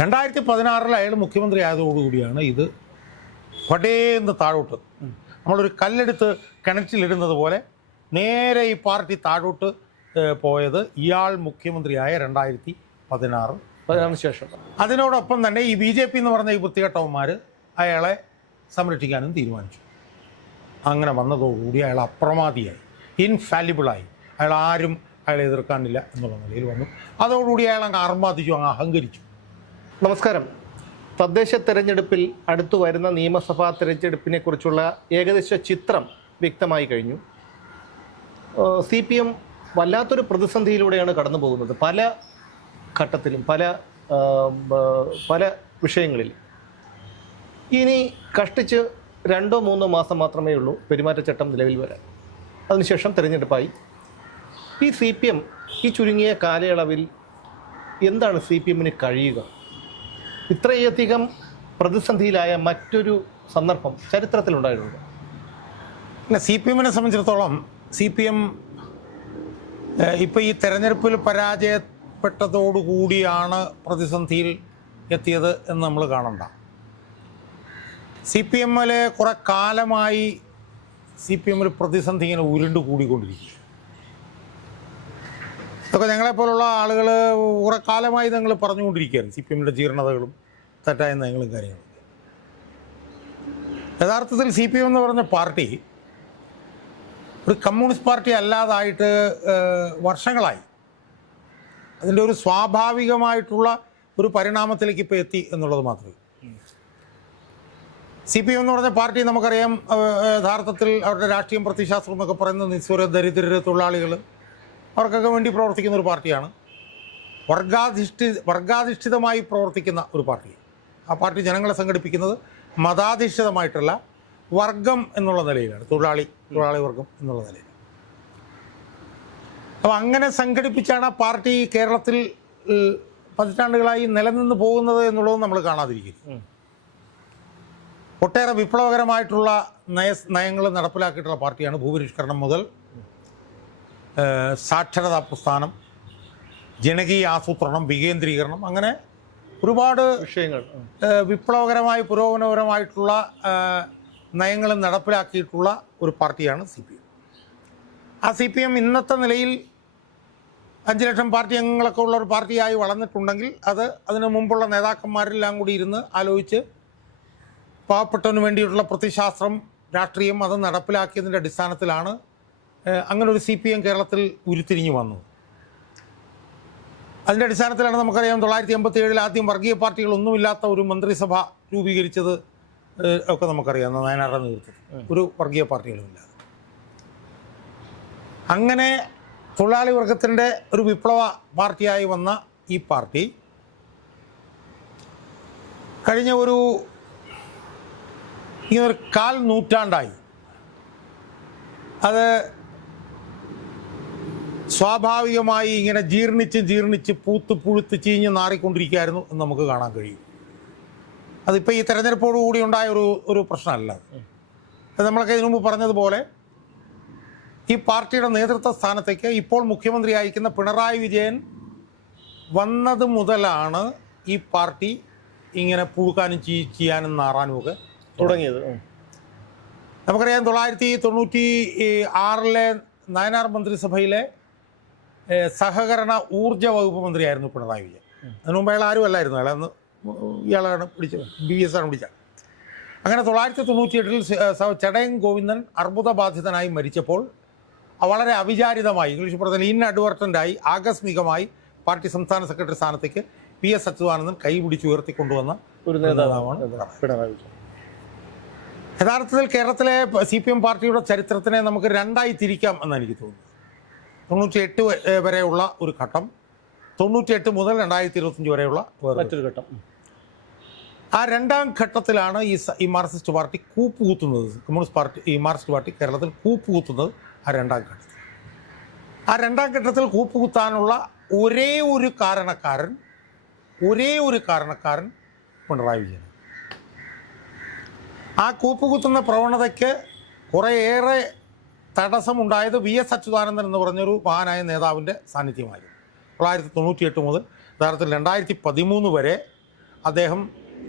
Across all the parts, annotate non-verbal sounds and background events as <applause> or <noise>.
രണ്ടായിരത്തി പതിനാറിൽ അയാൾ മുഖ്യമന്ത്രി ആയതോടുകൂടിയാണ് ഇത് പടേന്ന് താഴോട്ട്. നമ്മളൊരു കല്ലെടുത്ത് കിണറ്റിലിടുന്നത് പോലെ നേരെ ഈ പാർട്ടി താഴോട്ട് പോയത് ഇയാൾ മുഖ്യമന്ത്രിയായ രണ്ടായിരത്തി പതിനാറ് പതിനാറിന് ശേഷം. അതിനോടൊപ്പം തന്നെ ഈ ബി ജെ പി എന്ന് പറഞ്ഞ ഈ വൃത്തികെട്ടവന്മാർ അയാളെ സംരക്ഷിക്കാനും തീരുമാനിച്ചു. അങ്ങനെ വന്നതോടുകൂടി അയാൾ അപ്രമാദിയായി ഇൻഫാലിബിളായി അയാൾ ആരും അയാളെ എതിർക്കാനില്ല എന്നുള്ള നിലയിൽ വന്നു. അതോടുകൂടി അയാൾ അങ്ങ് അർമാദിച്ചു അങ്ങ് അഹങ്കരിച്ചു. നമസ്കാരം. തദ്ദേശ തെരഞ്ഞെടുപ്പിൽ അടുത്തു വരുന്ന നിയമസഭാ തെരഞ്ഞെടുപ്പിനെ കുറിച്ചുള്ള ഏകദേശ ചിത്രം വ്യക്തമായി കഴിഞ്ഞു. സി പി എം വല്ലാത്തൊരു പ്രതിസന്ധിയിലൂടെയാണ് കടന്നു പോകുന്നത്. പല ഘട്ടത്തിലും പല പല വിഷയങ്ങളിൽ. ഇനി കഷ്ടിച്ച് രണ്ടോ മൂന്നോ മാസം മാത്രമേ ഉള്ളൂ പെരുമാറ്റച്ചട്ടം നിലവിൽ വരാൻ. അതിനുശേഷം തിരഞ്ഞെടുപ്പായി. ഈ സി പി എം ഈ ചുരുങ്ങിയ കാലയളവിൽ എന്താണ് സി പി എമ്മിന് കഴിയുക? ഇത്രയധികം പ്രതിസന്ധിയിലായ മറ്റൊരു സന്ദർഭം ചരിത്രത്തിലുണ്ടായിട്ടുണ്ട്. അല്ല സി പി എമ്മിനെ സംബന്ധിച്ചിടത്തോളം സി പി എം ഇപ്പോൾ ഈ തെരഞ്ഞെടുപ്പിൽ പരാജയപ്പെട്ടതോടുകൂടിയാണ് പ്രതിസന്ധിയിൽ എത്തിയത് എന്ന് നമ്മൾ കാണണ്ട. സി പി എമ്മിൽ കുറെ കാലമായി സി പി എമ്മിൽ പ്രതിസന്ധി ഇങ്ങനെ ഉരുണ്ട് കൂടിക്കൊണ്ടിരിക്കുക ഇതൊക്കെ ഞങ്ങളെപ്പോലുള്ള ആളുകൾ കുറെ കാലമായി ഞങ്ങൾ പറഞ്ഞുകൊണ്ടിരിക്കുകയാണ് സി പി എമ്മിന്റെ ജീർണതകളും തെറ്റായ നയങ്ങളും കാര്യങ്ങളും. യഥാർത്ഥത്തിൽ സി പി എം എന്ന് പറഞ്ഞ പാർട്ടി ഒരു കമ്മ്യൂണിസ്റ്റ് പാർട്ടി അല്ലാതായിട്ട് വർഷങ്ങളായി അതിന്റെ ഒരു സ്വാഭാവികമായിട്ടുള്ള ഒരു പരിണാമത്തിലേക്ക് ഇപ്പോൾ എത്തി എന്നുള്ളത് മാത്രമേ സി പി എം എന്ന് പറഞ്ഞ പാർട്ടി നമുക്കറിയാം യഥാർത്ഥത്തിൽ അവരുടെ രാഷ്ട്രീയം പ്രത്യശാസ്ത്രം എന്നൊക്കെ പറയുന്നത് നിസ്വര ദരിദ്ര തൊഴിലാളികൾ അവർക്കൊക്കെ വേണ്ടി പ്രവർത്തിക്കുന്ന ഒരു പാർട്ടിയാണ്. വർഗാധിഷ്ഠി വർഗാധിഷ്ഠിതമായി പ്രവർത്തിക്കുന്ന ഒരു പാർട്ടി. ആ പാർട്ടി ജനങ്ങളെ സംഘടിപ്പിക്കുന്നത് മതാധിഷ്ഠിതമായിട്ടുള്ള വർഗം എന്നുള്ള നിലയിലാണ്. തൊഴിലാളി തൊഴിലാളി വർഗം എന്നുള്ള നിലയിൽ അപ്പോൾ അങ്ങനെ സംഘടിപ്പിച്ചാണ് ആ പാർട്ടി കേരളത്തിൽ പതിറ്റാണ്ടുകളായി നിലനിന്ന് പോകുന്നത് എന്നുള്ളത് നമ്മൾ കാണാതിരിക്കുന്നു. ഒട്ടേറെ വിപ്ലവകരമായിട്ടുള്ള നയ നയങ്ങൾ നടപ്പിലാക്കിയിട്ടുള്ള പാർട്ടിയാണ് ഭൂപരിഷ്കരണം മുതൽ സാക്ഷരതാ പ്രസ്ഥാനം ജനകീയ ആസൂത്രണം വികേന്ദ്രീകരണം അങ്ങനെ ഒരുപാട് വിഷയങ്ങൾ. വിപ്ലവകരമായി പുരോഗമനപരമായിട്ടുള്ള നയങ്ങൾ നടപ്പിലാക്കിയിട്ടുള്ള ഒരു പാർട്ടിയാണ് സി പി എം. ആ സി പി എം ഇന്നത്തെ നിലയിൽ അഞ്ച് ലക്ഷം പാർട്ടി അംഗങ്ങളൊക്കെ ഉള്ള ഒരു പാർട്ടിയായി വളർന്നിട്ടുണ്ടെങ്കിൽ അത് അതിന് മുമ്പുള്ള നേതാക്കന്മാരെല്ലാം കൂടി ഇരുന്ന് ആലോചിച്ച് പാവപ്പെട്ടവന് വേണ്ടിയിട്ടുള്ള പ്രതിശാസ്ത്രം രാഷ്ട്രീയം അത് നടപ്പിലാക്കിയതിന്റെ അടിസ്ഥാനത്തിലാണ് അങ്ങനെ ഒരു സി പി എം കേരളത്തിൽ ഉരുത്തിരിഞ്ഞു വന്നു. അതിന്റെ അടിസ്ഥാനത്തിലാണ് നമുക്കറിയാം തൊള്ളായിരത്തി എൺപത്തി ഏഴിൽ ആദ്യം വർഗീയ പാർട്ടികളൊന്നുമില്ലാത്ത ഒരു മന്ത്രിസഭ രൂപീകരിച്ചത് ഒക്കെ നമുക്കറിയാം നയനാറിന്റെ നേതൃത്വത്തിൽ. ഒരു വർഗീയ പാർട്ടികളുമില്ലാതെ. അങ്ങനെ തൊഴിലാളി വർഗത്തിന്റെ ഒരു വിപ്ലവ പാർട്ടിയായി വന്ന ഈ പാർട്ടി കഴിഞ്ഞ ഒരു ഇങ്ങനൊരു കാൽ നൂറ്റാണ്ടായി അത് സ്വാഭാവികമായി ഇങ്ങനെ ജീർണിച്ച് ജീർണിച്ച് പൂത്ത് പുഴുത്ത് ചീഞ്ഞ് നാറിക്കൊണ്ടിരിക്കുകയായിരുന്നു എന്ന് നമുക്ക് കാണാൻ കഴിയും. അതിപ്പോൾ ഈ തെരഞ്ഞെടുപ്പോടുകൂടി ഉണ്ടായ ഒരു ഒരു പ്രശ്നമല്ല. അത് നമ്മളൊക്കെ ഇതിനു മുമ്പ് പറഞ്ഞതുപോലെ ഈ പാർട്ടിയുടെ നേതൃത്വ സ്ഥാനത്തേക്ക് ഇപ്പോൾ മുഖ്യമന്ത്രി അയക്കുന്ന പിണറായി വിജയൻ വന്നത് മുതലാണ് ഈ പാർട്ടി ഇങ്ങനെ പുഴുക്കാനും ചീ ചെയ്യാനും നാറാനും ഒക്കെ തുടങ്ങിയത്. നമുക്കറിയാം തൊള്ളായിരത്തി തൊണ്ണൂറ്റി ആറിലെ നയനാർ മന്ത്രിസഭയിലെ സഹകരണ ഊർജ വകുപ്പ് മന്ത്രിയായിരുന്നു പിണറായി വിജയൻ. അതിനു മുമ്പ് അയാൾ ആരും അല്ലായിരുന്നു. അയാൾ അന്ന് ഇയാളാണ് പിടിച്ചത്. ബി എസ് ആണ് പിടിച്ചത് അങ്ങനെ തൊള്ളായിരത്തി തൊണ്ണൂറ്റി എട്ടിൽ ചടയൻ ഗോവിന്ദൻ അർബുദബാധിതനായി മരിച്ചപ്പോൾ വളരെ അവിചാരിതമായി ഇംഗ്ലീഷ് പറഞ്ഞാൽ ഇൻ അഡ്വർട്ടന്റായി ആകസ്മികമായി പാർട്ടി സംസ്ഥാന സെക്രട്ടറി സ്ഥാനത്തേക്ക് പി എസ് അച്യുതാനന്ദൻ കൈപിടിച്ച് ഉയർത്തിക്കൊണ്ടുവന്ന ഒരു നേതാവാണ് നേതാവാണ് പിണറായി വിജയൻ. യഥാർത്ഥത്തിൽ കേരളത്തിലെ സി പി എം പാർട്ടിയുടെ ചരിത്രത്തിനെ നമുക്ക് രണ്ടായി തിരിക്കാം എന്ന് എനിക്ക് തോന്നുന്നു തൊണ്ണൂറ്റിയെട്ട് വരെയുള്ള ഒരു ഘട്ടം. തൊണ്ണൂറ്റിയെട്ട് മുതൽ രണ്ടായിരത്തി ഇരുപത്തഞ്ച് വരെയുള്ള മറ്റൊരു ഘട്ടം. ആ രണ്ടാം ഘട്ടത്തിലാണ് ഈ ഈ മാർക്സിസ്റ്റ് പാർട്ടി കൂപ്പുകുത്തുന്നത്. കമ്മ്യൂണിസ്റ്റ് പാർട്ടി ഈ മാർക്സിസ്റ്റ് പാർട്ടി കേരളത്തിൽ കൂപ്പ് കൂത്തുന്നത് ആ രണ്ടാം ഘട്ടത്തിൽ. ആ രണ്ടാം ഘട്ടത്തിൽ കൂപ്പ് കൂപ്പുകുത്താനുള്ള ഒരേ ഒരു കാരണക്കാരൻ ഒരേ ഒരു കാരണക്കാരൻ പിണറായി വിജയൻ ആ കൂപ്പുകുത്തുന്ന പ്രവണതയ്ക്ക് കുറേയേറെ തടസ്സമുണ്ടായത് വി എസ് അച്യുതാനന്ദൻ എന്ന് പറഞ്ഞൊരു മഹാനായ നേതാവിന്റെ സാന്നിധ്യമായിരുന്നു. തൊള്ളായിരത്തി തൊണ്ണൂറ്റിയെട്ട് മുതൽ യഥാർത്ഥത്തിൽ രണ്ടായിരത്തി പതിമൂന്ന് വരെ അദ്ദേഹം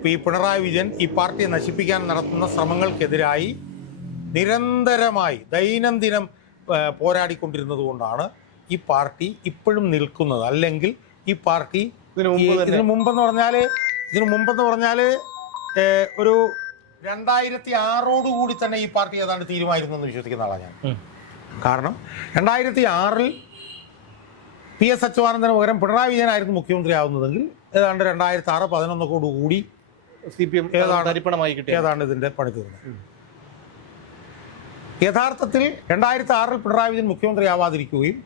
പി പിണറായി വിജയൻ ഈ പാർട്ടിയെ നശിപ്പിക്കാൻ നടത്തുന്ന ശ്രമങ്ങൾക്കെതിരായി നിരന്തരമായി ദൈനംദിനം പോരാടിക്കൊണ്ടിരുന്നത് കൊണ്ടാണ് ഈ പാർട്ടി ഇപ്പോഴും നിൽക്കുന്നത്. അല്ലെങ്കിൽ ഈ പാർട്ടി ഇതിനു മുമ്പെന്ന് പറഞ്ഞാൽ ഇതിനു മുമ്പെന്ന് പറഞ്ഞാൽ ഒരു രണ്ടായിരത്തി ആറോടുകൂടി തന്നെ ഈ പാർട്ടി ഏതാണ്ട് തീരുമാനിക്കുന്നു എന്ന് വിശ്വസിക്കുന്ന ആളാണ് ഞാൻ. കാരണം രണ്ടായിരത്തി ആറിൽ പി എസ് അച്യുതാനന്ദന് പകരം പിണറായി വിജയനായിരുന്നു മുഖ്യമന്ത്രി ആവുന്നതെങ്കിൽ ഏതാണ്ട് രണ്ടായിരത്തി ആറ് പതിനൊന്നോട് കൂടി സി പി എം ഏതാണ്? കിട്ടി ഏതാണ്ട് ഇതിന്റെ പണി തീർന്നത് യഥാർത്ഥത്തിൽ രണ്ടായിരത്തി ആറിൽ പിണറായി വിജയൻ മുഖ്യമന്ത്രി ആവാതിരിക്കുകയും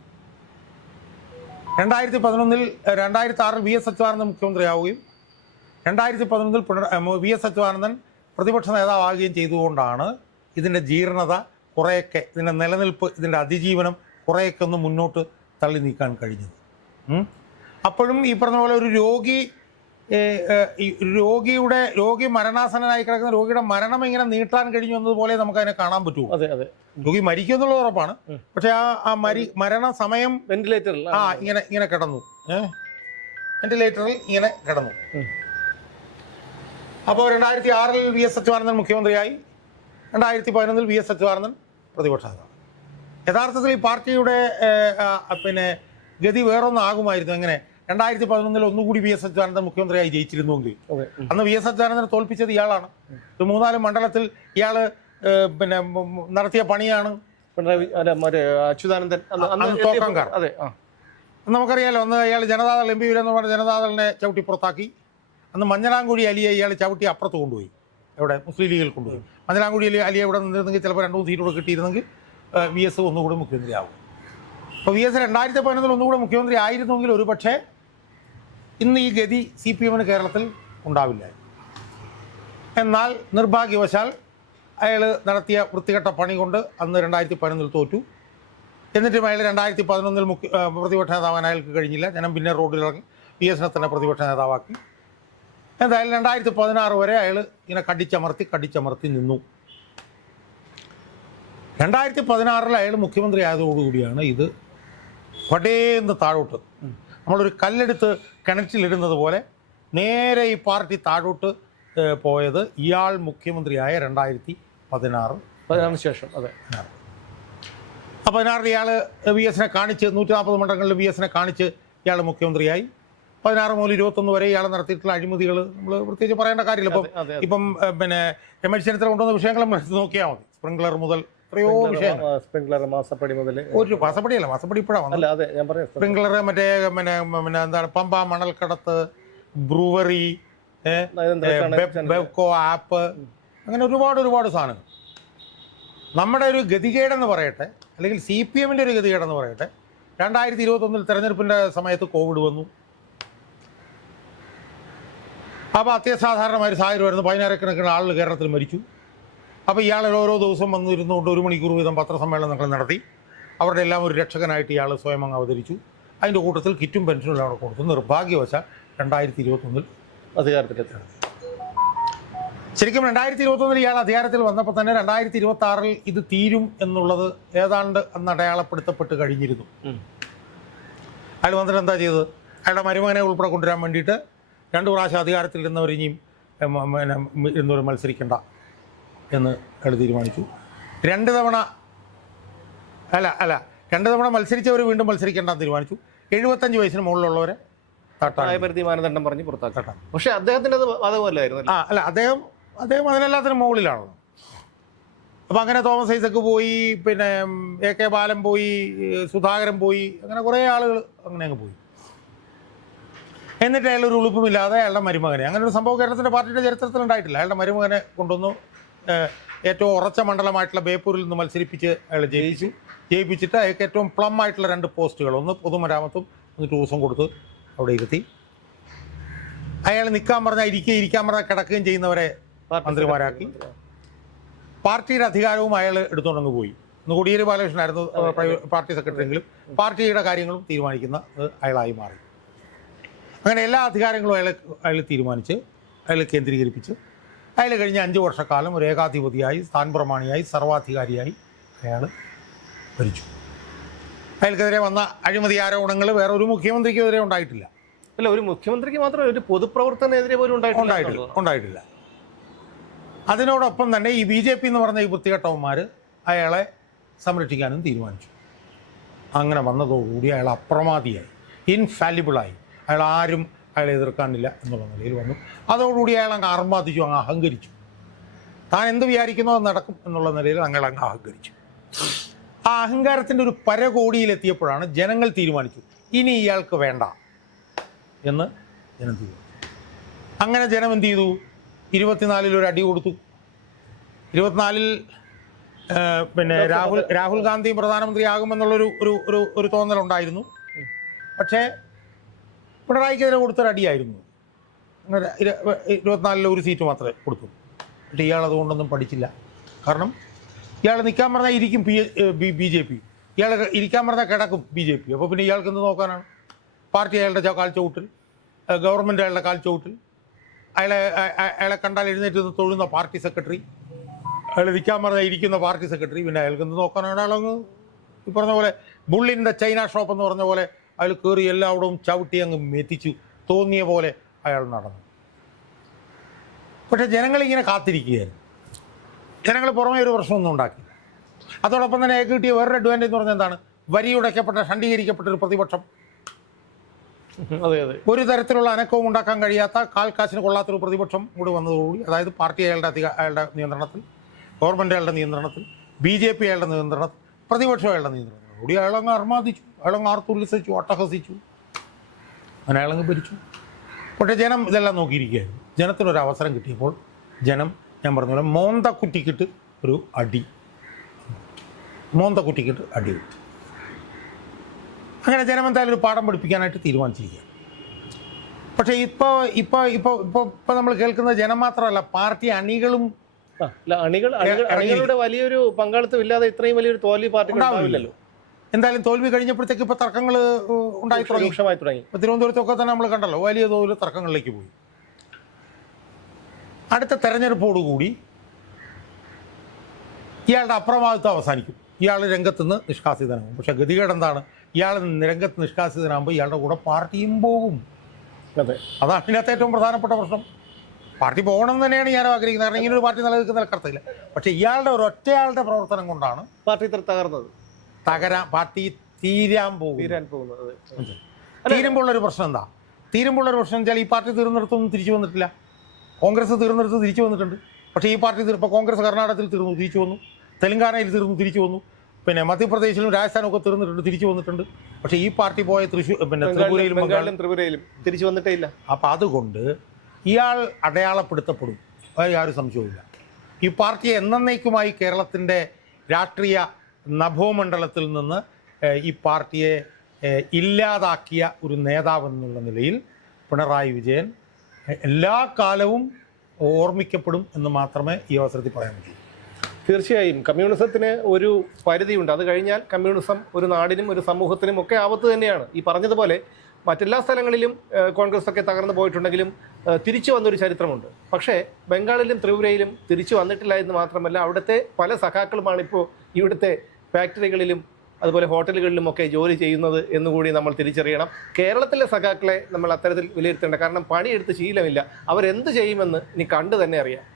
രണ്ടായിരത്തി പതിനൊന്നിൽ രണ്ടായിരത്തി ആറിൽ വി എസ് അച്യുതാനന്ദൻ മുഖ്യമന്ത്രിയാവുകയും രണ്ടായിരത്തി പതിനൊന്നിൽ പിണറായി വി എസ് അച്യുതാനന്ദൻ പ്രതിപക്ഷ നേതാവാകുകയും ചെയ്തുകൊണ്ടാണ് ഇതിന്റെ ജീർണത കുറേയൊക്കെ ഇതിന്റെ നിലനിൽപ്പ് ഇതിന്റെ അതിജീവനം കുറേയൊക്കെ ഒന്ന് മുന്നോട്ട് തള്ളി നീക്കാൻ കഴിഞ്ഞത്. അപ്പോഴും ഈ പറഞ്ഞ പോലെ ഒരു രോഗി രോഗിയുടെ രോഗി മരണാസനായി കിടക്കുന്ന രോഗിയുടെ മരണം ഇങ്ങനെ നീട്ടാൻ കഴിഞ്ഞു എന്നതുപോലെ നമുക്ക് അതിനെ കാണാൻ പറ്റുള്ളൂ. അതെ അതെ. രോഗി മരിക്കും എന്നുള്ളത് ഉറപ്പാണ്. പക്ഷെ ആ ആ മരി മരണ സമയം വെന്റിലേറ്ററിൽ ആ. ഇങ്ങനെ ഇങ്ങനെ കിടന്നു. വെന്റിലേറ്ററിൽ ഇങ്ങനെ കിടന്നു. അപ്പോൾ രണ്ടായിരത്തി ആറിൽ വി എസ് അച്യുതാനന്ദൻ മുഖ്യമന്ത്രിയായി. രണ്ടായിരത്തി പതിനൊന്നിൽ വി എസ് അച്യുതാനന്ദൻ പ്രതിപക്ഷ നേതാവ് യഥാർത്ഥത്തിൽ ഈ പാർട്ടിയുടെ പിന്നെ ഗതി വേറൊന്നാകുമായിരുന്നു. എങ്ങനെ? രണ്ടായിരത്തി പതിനൊന്നിൽ ഒന്നുകൂടി വി എസ് അച്യുതാനന്ദൻ മുഖ്യമന്ത്രിയായി ജയിച്ചിരുന്നുവെങ്കിൽ. അന്ന് വി എസ് അച്യുതാനന്ദനെ തോൽപ്പിച്ചത് ഇയാളാണ്. ഒരു മൂന്നാൽ മണ്ഡലത്തിൽ ഇയാൾ പിന്നെ നടത്തിയ പണിയാണ്. അച്യുതാനന്ദൻ നമുക്കറിയാലോ അന്ന് അയാൾ ജനതാദൾ എം പി വരെന്ന് പറഞ്ഞ ജനതാദളിനെ ചവിട്ടി പുറത്താക്കി. അന്ന് മഞ്ഞളാംകുഴി അലിയെ ഇയാൾ ചവിട്ടി അപ്പുറത്ത് കൊണ്ടുപോയി. എവിടെ? മുസ്ലിം ലീഗിൽ കൊണ്ടുപോയി. മഞ്ഞളാംകുഴി അലി അലിയെ ഇവിടെ നിന്നിരുന്നെങ്കിൽ ചിലപ്പോൾ രണ്ട് മൂന്ന് സീറ്റ് കൂടെ കിട്ടിയിരുന്നെങ്കിൽ വി എസ് ഒന്നുകൂടെ മുഖ്യമന്ത്രിയാവും. അപ്പോൾ വി എസ് രണ്ടായിരത്തി പതിനൊന്നിൽ ഒന്നുകൂടെ മുഖ്യമന്ത്രി ആയിരുന്നുവെങ്കിൽ ഒരു പക്ഷേ ഇന്ന് ഈ ഗതി സി പി എമ്മിന് കേരളത്തിൽ ഉണ്ടാവില്ല. എന്നാൽ നിർഭാഗ്യവശാൽ അയാൾ നടത്തിയ വൃത്തികെട്ട പണി കൊണ്ട് അന്ന് രണ്ടായിരത്തി പതിനൊന്നിൽ തോറ്റു. എന്നിട്ടും അയാൾ രണ്ടായിരത്തി പതിനൊന്നിൽ മുഖ്യ പ്രതിപക്ഷ നേതാവാൻ അയാൾക്ക് കഴിഞ്ഞില്ല. ജനം പിന്നെ റോഡിലിറങ്ങി വി എസിനെ തന്നെ പ്രതിപക്ഷ നേതാവാക്കി. എന്തായാലും രണ്ടായിരത്തി പതിനാറ് വരെ അയാൾ ഇങ്ങനെ കടിച്ചമർത്തി കടിച്ചമർത്തി നിന്നു. രണ്ടായിരത്തി പതിനാറിൽ അയാൾ മുഖ്യമന്ത്രി ആയതോടുകൂടിയാണ് ഇത് പടേന്ന് താഴോട്ട്. നമ്മളൊരു കല്ലെടുത്ത് കിണറ്റിലിടുന്നത് പോലെ നേരെ ഈ പാർട്ടി താഴോട്ട് പോയത് ഇയാൾ മുഖ്യമന്ത്രിയായ രണ്ടായിരത്തി പതിനാറ് പതിനാറിന് ശേഷം അതെ. അപ്പോൾ പതിനാറിൽ ഇയാൾ വി എസിനെ കാണിച്ച് നൂറ്റി നാൽപ്പത് മണ്ഡലങ്ങളിൽ വി എസിനെ കാണിച്ച് ഇയാൾ മുഖ്യമന്ത്രിയായി. പതിനാറ് മുതൽ ഇരുപത്തൊന്ന് വരെ ഇയാൾ നടത്തിയിട്ടുള്ള അഴിമതികൾ നമ്മൾ പ്രത്യേകിച്ച് പറയേണ്ട കാര്യമില്ല. ഇപ്പം. ഇപ്പം പിന്നെ രമേശ് ചെന്നിത്തല കൊണ്ടുവന്ന വിഷയങ്ങൾ നോക്കിയാൽ മതി. സ്പ്രിംഗ്ലർ മുതൽ എത്രയോ വിഷയങ്ങൾ. സ്പ്രിംഗ്ലർ മാസപ്പടി മുതൽ ഒരു മാസപ്പടിയല്ല മാസപ്പടി ഇപ്പോഴാണ് അല്ല അതെ ഞാൻ പറയാം. സ്പ്രിംഗ്ലർ മറ്റേ പിന്നെ പിന്നെ എന്താണ് പമ്പ മണൽക്കടത്ത് ബ്രൂവറി ബെവ്കോ ആപ്പ് അങ്ങനെ ഒരുപാട് ഒരുപാട് സാധനങ്ങൾ. നമ്മുടെ ഒരു ഗതികേടെന്ന് പറയട്ടെ അല്ലെങ്കിൽ സി പി എമ്മിന്റെ ഒരു ഗതികേടെന്ന് പറയട്ടെ രണ്ടായിരത്തി ഇരുപത്തൊന്നിൽ തെരഞ്ഞെടുപ്പിന്റെ സമയത്ത് കോവിഡ് വന്നു. അപ്പോൾ അത്യസാധാരണമായ ഒരു സാഹചര്യം വരുന്നു പതിനായിരക്കണക്കിന് ആളുകൾ കേരളത്തിൽ മരിച്ചു. അപ്പോൾ ഇയാൾ ഓരോ ദിവസം വന്നിരുന്നുകൊണ്ട് ഒരു മണിക്കൂർ വീതം പത്രസമ്മേളനങ്ങൾ നടത്തി. അവരുടെ എല്ലാം ഒരു രക്ഷകനായിട്ട് ഇയാൾ സ്വയം അങ്ങ് അവതരിച്ചു. അതിന്റെ കൂട്ടത്തിൽ കിറ്റും പെൻഷനും എല്ലാം അവിടെ കൊടുത്തു. നിർഭാഗ്യവശാൽ രണ്ടായിരത്തി ഇരുപത്തൊന്നിൽ അധികാരത്തിലെത്തണം ശരിക്കും രണ്ടായിരത്തി ഇരുപത്തൊന്നിൽ ഇയാൾ അധികാരത്തിൽ വന്നപ്പോൾ തന്നെ രണ്ടായിരത്തി ഇരുപത്തി ആറിൽ ഇത് തീരും എന്നുള്ളത് ഏതാണ്ട് അന്ന് അടയാളപ്പെടുത്തപ്പെട്ട് കഴിഞ്ഞിരുന്നു. അയാൾ വന്നിട്ട് എന്താ ചെയ്തത്? അയാളുടെ മരുമകനെ ഉൾപ്പെടെ കൊണ്ടുവരാൻ വേണ്ടിയിട്ട് രണ്ട് പ്രാവശ്യം അധികാരത്തിൽ ഇരുന്നവർ ഇനിയും പിന്നെ, ഇരുന്നവർ മത്സരിക്കണ്ട എന്ന് അയാൾ തീരുമാനിച്ചു. രണ്ട് തവണ അല്ല അല്ല രണ്ട് തവണ മത്സരിച്ചവർ വീണ്ടും മത്സരിക്കേണ്ടെന്ന് തീരുമാനിച്ചു. എഴുപത്തഞ്ച് വയസ്സിന് മുകളിലുള്ളവരെ പ്രായപരിധി മാനദണ്ഡം പറഞ്ഞ് പുറത്താക്കട്ടെ പക്ഷെ അദ്ദേഹത്തിന്റെ അത് ബാധകമല്ലായിരുന്നു ആ അല്ല അദ്ദേഹം അദ്ദേഹം അതിനെല്ലാത്തിനും മുകളിലാണല്ലോ. അപ്പം അങ്ങനെ തോമസ് ഐസക്ക് പോയി പിന്നെ എ കെ ബാലൻ പോയി സുധാകരൻ പോയി അങ്ങനെ കുറേ ആളുകൾ അങ്ങനെ അങ്ങ് പോയി. എന്നിട്ട് അയാൾ ഒരു ഉളുപ്പുമില്ലാതെ അയാളുടെ മരുമകനെ. അങ്ങനെ ഒരു സംഭവം കേരളത്തിന്റെ പാർട്ടിയുടെ ചരിത്രത്തിൽ ഉണ്ടായിട്ടില്ല. അയാളുടെ മരുമകനെ കൊണ്ടുവന്നു ഏറ്റവും ഉറച്ച മണ്ഡലമായിട്ടുള്ള ബേപ്പൂരിൽ നിന്ന് മത്സരിപ്പിച്ച് അയാൾ ജയിച്ചു ജയിപ്പിച്ചിട്ട് അയാൾക്ക് ഏറ്റവും പ്ലം ആയിട്ടുള്ള രണ്ട് പോസ്റ്റുകൾ. ഒന്ന് പൊതുമരാമത്തും ഒന്ന് ടൂറിസം കൊടുത്ത് അവിടെ ഇരുത്തി. അയാൾ നിൽക്കാൻ പറഞ്ഞാൽ ഇരിക്കുകയും ഇരിക്കാൻ പറഞ്ഞാൽ കിടക്കുകയും ചെയ്യുന്നവരെ മന്ത്രിമാരാക്കി. പാർട്ടിയുടെ അധികാരവും അയാൾ എടുത്തുകൊണ്ടങ്ങ് പോയി. ഇന്ന് കോടിയേരി ബാലകൃഷ്ണനായിരുന്നു പാർട്ടി സെക്രട്ടറിയെങ്കിലും പാർട്ടിയുടെ കാര്യങ്ങളും തീരുമാനിക്കുന്ന അയാളായി മാറി. അങ്ങനെ എല്ലാ അധികാരങ്ങളും അയാൾ അയാൾ തീരുമാനിച്ച് അയാൾ കേന്ദ്രീകരിപ്പിച്ച് അയാൾ കഴിഞ്ഞ അഞ്ച് വർഷക്കാലം ഒരു ഏകാധിപതിയായി സ്ഥാൻ പ്രമാണിയായി സർവാധികാരിയായി അയാൾ ഭരിച്ചു. അയാൾക്കെതിരെ വന്ന അഴിമതി ആരോപണങ്ങൾ വേറെ ഒരു മുഖ്യമന്ത്രിക്കെതിരെ ഉണ്ടായിട്ടില്ല. അല്ല ഒരു മുഖ്യമന്ത്രിക്ക് മാത്രമല്ല ഒരു പൊതുപ്രവർത്തനെതിരെ പോലും ഉണ്ടായിട്ടില്ല ഉണ്ടായിട്ടില്ല അതിനോടൊപ്പം തന്നെ ഈ ബി ജെ പി എന്ന് പറഞ്ഞ ഈ വൃത്തികെട്ടവന്മാർ അയാളെ സംരക്ഷിക്കാനും തീരുമാനിച്ചു. അങ്ങനെ വന്നതോടുകൂടി അയാൾ അപ്രമാദിയായി ഇൻഫാലിബിളായി അയാൾ ആരും അയാളെ എതിർക്കാനില്ല എന്നുള്ള നിലയിൽ വന്നു. അതോടുകൂടി അയാൾ അങ്ങ് അർമാദിച്ചു അങ്ങ് അഹങ്കരിച്ചു. താൻ എന്ത് വിചാരിക്കുന്നോ അത് നടക്കും എന്നുള്ള നിലയിൽ അയാൾ അങ്ങ് അഹങ്കരിച്ചു. ആ അഹങ്കാരത്തിന്റെ ഒരു പരകോടിയിലെത്തിയപ്പോഴാണ് ജനങ്ങൾ തീരുമാനിച്ചു ഇനി ഇയാൾക്ക് വേണ്ട എന്ന് ജനം തീരുമാനിച്ചു. അങ്ങനെ ജനം എന്ത് ചെയ്തു? ഇരുപത്തിനാലിൽ ഒരു അടി കൊടുത്തു. ഇരുപത്തിനാലിൽ പിന്നെ രാഹുൽ രാഹുൽ ഗാന്ധി പ്രധാനമന്ത്രിയാകുമെന്നുള്ളൊരു ഒരു ഒരു ഒരു തോന്നലുണ്ടായിരുന്നു. പക്ഷേ പിണറായിക്കെതിരെ കൊടുത്തൊരു അടിയായിരുന്നു. അങ്ങനെ ഇരുപത്തിനാലിലെ ഒരു സീറ്റ് മാത്രമേ കൊടുത്തു പക്ഷേ ഇയാൾ അതുകൊണ്ടൊന്നും പഠിച്ചില്ല. കാരണം ഇയാൾ നിൽക്കാൻ പറഞ്ഞാൽ ഇരിക്കും പി ബി ജെ പി. ഇയാൾ ഇരിക്കാൻ പറഞ്ഞാൽ കിടക്കും ബി ജെ പി. അപ്പോൾ പിന്നെ ഇയാൾക്ക് എന്ത് നോക്കാനാണ്? പാർട്ടി അയാളുടെ ച- കാൽ ചവിട്ടിൽ ഗവൺമെന്റ് അയാളുടെ കാൽ ചവിട്ടിൽ. അയാളെ അയാളെ കണ്ടാൽ എഴുന്നേറ്റ് നിന്ന് തൊഴുന്ന പാർട്ടി സെക്രട്ടറി. അയാൾ നിൽക്കാൻ പറഞ്ഞാൽ ഇരിക്കുന്ന പാർട്ടി സെക്രട്ടറി. പിന്നെ അയാൾക്ക് എന്ത് നോക്കാനാണ്? അയാളങ്ങ് ഈ പറഞ്ഞ പോലെ ബുള്ളിന്റെ ചൈന ഷോപ്പ് എന്ന് പറഞ്ഞ പോലെ അയാൾ കയറി എല്ലായിടവും ചവിട്ടി അങ്ങ് മെത്തിച്ചു തോന്നിയ പോലെ അയാൾ നടന്നു. പക്ഷെ ജനങ്ങളിങ്ങനെ കാത്തിരിക്കുകയായിരുന്നു. ജനങ്ങൾ പുറമേ ഒരു പ്രശ്നമൊന്നും ഉണ്ടാക്കി അതോടൊപ്പം തന്നെ കിട്ടിയ വേറൊരു അഡ്വാന്റേജ് എന്ന് പറഞ്ഞാൽ എന്താണ്? വരിയുടയ്ക്കപ്പെട്ട ഷണ്ഡീകരിക്കപ്പെട്ട ഒരു പ്രതിപക്ഷം. <laughs> അതെ അതെ. ഒരു തരത്തിലുള്ള അനക്കവും ഉണ്ടാക്കാൻ കഴിയാത്ത കാൽക്കാശിന് കാശിന് കൊള്ളാത്തൊരു പ്രതിപക്ഷം കൂടി വന്നതോടുകൂടി അതായത് പാർട്ടി അയാളുടെ അധിക അയാളുടെ നിയന്ത്രണത്തിൽ ഗവൺമെന്റ് അയാളുടെ നിയന്ത്രണത്തിൽ ബി ജെ പി അയാളുടെ നിയന്ത്രണത്തിൽ പ്രതിപക്ഷം അയാളുടെ നിയന്ത്രണത്തിൽ. കൂടി അയാളങ്ങ് അർമാദിച്ചു. അയാളങ്ങ് ആർത്തുല്ലസിച്ചു അട്ടഹസിച്ചു. അങ്ങനെ അയാളങ്ങ് ഭരിച്ചു. പക്ഷേ ജനം ഇതെല്ലാം നോക്കിയിരിക്കുകയായിരുന്നു. ജനത്തിനൊരു അവസരം കിട്ടിയപ്പോൾ ജനം ഞാൻ പറഞ്ഞ പോലെ മോന്ത കുറ്റിക്കിട്ട് ഒരു അടി. മോന്ത കുറ്റിക്കിട്ട് അടി കിട്ടി അങ്ങനെ ജനം എന്തായാലും ഒരു പാഠം പഠിപ്പിക്കാനായിട്ട് തീരുമാനിച്ചിരിക്കുകയാണ്. പക്ഷേ ഇപ്പോൾ ഇപ്പോൾ ഇപ്പോൾ ഇപ്പോൾ ഇപ്പോൾ നമ്മൾ കേൾക്കുന്ന ജനം മാത്രമല്ല പാർട്ടി അണികളും അണികൾ അണികളുടെ വലിയൊരു പങ്കാളിത്തം ഇല്ലാതെ ഇത്രയും വലിയൊരു തോൽവി പാർട്ടി ഉണ്ടാവില്ലല്ലോ. എന്തായാലും തോൽവി കഴിഞ്ഞപ്പോഴത്തേക്ക് ഇപ്പോൾ തർക്കങ്ങൾ ഉണ്ടായി തുടങ്ങി. രൂക്ഷമായി തുടങ്ങി. തിരുവനന്തപുരത്തൊക്കെ തന്നെ നമ്മൾ കണ്ടല്ലോ വലിയ തോതിൽ തർക്കങ്ങളിലേക്ക് പോയി. അടുത്ത തെരഞ്ഞെടുപ്പോടുകൂടി ഇയാളുടെ അപ്രമാദിത്വം അവസാനിക്കും. ഇയാൾ രംഗത്തുനിന്ന് നിഷ്കാസിതനാകും. പക്ഷെ ഗതികേട് എന്താണ് ഇയാൾ രംഗത്ത് നിഷ്കാസിതനാകുമ്പോൾ ഇയാളുടെ കൂടെ പാർട്ടിയും പോകും. അതെ. അതാണ് ഇതിനകത്ത് ഏറ്റവും പ്രധാനപ്പെട്ട പ്രശ്നം. പാർട്ടി പോകണം എന്ന് തന്നെയാണ് ഞാൻ ആഗ്രഹിക്കുന്നത്. കാരണം ഇങ്ങനെ ഒരു പാർട്ടി നിലനിൽക്കുന്ന കർത്തയില്ല പക്ഷേ ഇയാളുടെ ഒരു ഒറ്റയാളുടെ പ്രവർത്തനം കൊണ്ടാണ് പാർട്ടി ഇത്ര തകർന്നത്. തകരാൻ പാർട്ടി തീരാൻ പോകും തീരാൻ പോകുന്നത് തീരുമ്പോൾ ഒരു പ്രശ്നം എന്താ? തീരുമ്പോൾ ഒരു പ്രശ്നം വെച്ചാൽ ഈ പാർട്ടി തീർന്നിടത്തൊന്നും തിരിച്ചു വന്നിട്ടില്ല. കോൺഗ്രസ് തീർന്നിടത്ത് തിരിച്ചു വന്നിട്ടുണ്ട്. പക്ഷേ ഈ പാർട്ടി തീർ- ഇപ്പോൾ കോൺഗ്രസ് കർണാടകത്തിൽ തീർന്നു തിരിച്ചു വന്നു. തെലങ്കാനയിൽ തീർന്നു തിരിച്ചു വന്നു. പിന്നെ മധ്യപ്രദേശിലും രാജസ്ഥാനും ഒക്കെ തീർന്നിട്ടുണ്ട് തിരിച്ചു വന്നിട്ടുണ്ട്. പക്ഷേ ഈ പാർട്ടി പോയ തൃശ്ശൂർ പിന്നെ ത്രിപുരയിലും ബംഗാളിലും ബംഗാളിലും ത്രിപുരയിലും തിരിച്ചു വന്നിട്ടേ ഇല്ല. അപ്പം അതുകൊണ്ട് ഇയാൾ അടയാളപ്പെടുത്തപ്പെടും. അത് യാതൊരു സംശയവുമില്ല. ഈ പാർട്ടിയെ എന്നേക്കുമായി കേരളത്തിന്റെ രാഷ്ട്രീയ നഭോമണ്ഡലത്തിൽ നിന്ന് ഈ പാർട്ടിയെ ഇല്ലാതാക്കിയ ഒരു നേതാവ് എന്നുള്ള നിലയിൽ പിണറായി വിജയൻ എല്ലാ കാലവും ഓർമ്മിക്കപ്പെടും എന്ന് മാത്രമേ ഈ അവസരത്തിൽ പറയാൻ പറ്റൂ. തീർച്ചയായും. കമ്മ്യൂണിസത്തിന് ഒരു പരിധിയുണ്ട്. അത് കഴിഞ്ഞാൽ കമ്മ്യൂണിസം ഒരു നാടിനും ഒരു സമൂഹത്തിനും ഒക്കെ ആപത്ത് തന്നെയാണ്. ഈ പറഞ്ഞതുപോലെ മറ്റെല്ലാ സ്ഥലങ്ങളിലും കോൺഗ്രസ് ഒക്കെ തകർന്നു പോയിട്ടുണ്ടെങ്കിലും തിരിച്ചു വന്നൊരു ചരിത്രമുണ്ട്. പക്ഷേ ബംഗാളിലും ത്രിപുരയിലും തിരിച്ചു വന്നിട്ടില്ല എന്ന് മാത്രമല്ല അവിടുത്തെ പല സഖാക്കളുമാണ് ഇപ്പോൾ ഇവിടുത്തെ ഫാക്ടറികളിലും അതുപോലെ ഹോട്ടലുകളിലും ഒക്കെ ജോലി ചെയ്യുന്നത് എന്നുകൂടി നമ്മൾ തിരിച്ചറിയണം. കേരളത്തിലെ സഖാക്കളെ നമ്മൾ അത്തരത്തിൽ വിലയിരുത്തേണ്ട. കാരണം പണിയെടുത്ത് ശീലമില്ല. അവരെന്ത് ചെയ്യുമെന്ന് ഇനി കണ്ടു തന്നെ അറിയാം.